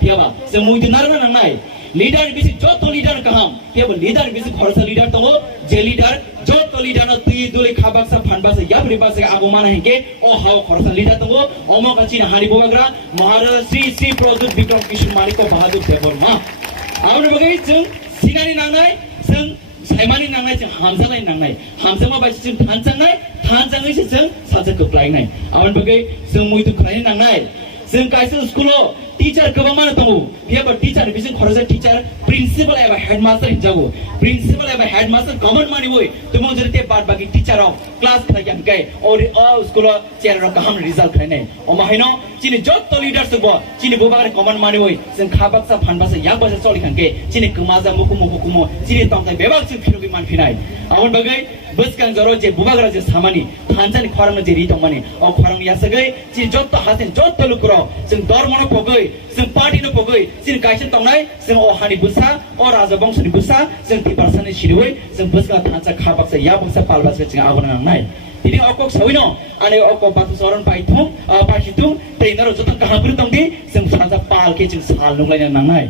फियाबा जों मुइदनारबो नांनाय लीडर बिसि जत लीडर कहम फियाबा लीडर बिसि खरसा लीडर दङो जे लीडर जत लीडर न तुइ दुले खाबाकसा फानबासा याबरि बासा आगोमाना हेके ओ हाव खरसा लीडर दङो अमा काचिन हारि बोबाग्रा महाराज श्री प्रदुत विक्रम किशोर मालिक बहादुर देवबर्मा आउन बगै जों सिनानि नांनाय जों साइमानि नांनाय जों हामजालाय नांनाय हामजामा बायसि जों थानजाङैसो जों साजा गोग्लायनाय आउन बगै जों मुइदु खरायनि नांनाय जों काइसे स्कुलाव टीचर गोबां माने दङ बेयाव टीचर बिजों खरसा टीचर प्रिन्सिपल एबा हेडमास्टर हिजागो प्रिन्सिपल एबा हेडमास्टर कमन माने वय तुम जरते बाद बाकी टीचर क्लास खायम गए और स्कुल चेयर गाहाम रिजल्ट खायनाय अमाहायनो चिनि जत लीडर सबो चिनि बोबारे कमन माने वय जों खाबाकसा फानबासा याक बाजा चलि खांके चिनि कमाजा मुकुमो चिनि तंथाय बेबाक जों फिरगि मानफिनाय आवन बगै बसकां जरो जे बुबाग्रा जे सामानि थानसानि खरंग जे रिदं माने अ खरंग यासगै चिनि जत हासेन जत लुक्रो जों धर्मनो पगै जों पार्टीनो पगै चिनि गायसन तंनाय जों अ हानि बुसा अ राजा वंशनि बुसा जों तिपारसानि सिरिवै जों बसका थानसा खाबाकसा या बसा पालबासका जों आगन नांनाय दिनै अकक सवैनो आने अकक बाथु सरन पाइथुं पाइसिथुं तैनारो जतन काहापुर तंदि जों साजा पालके जों साल नुलायना नांनाय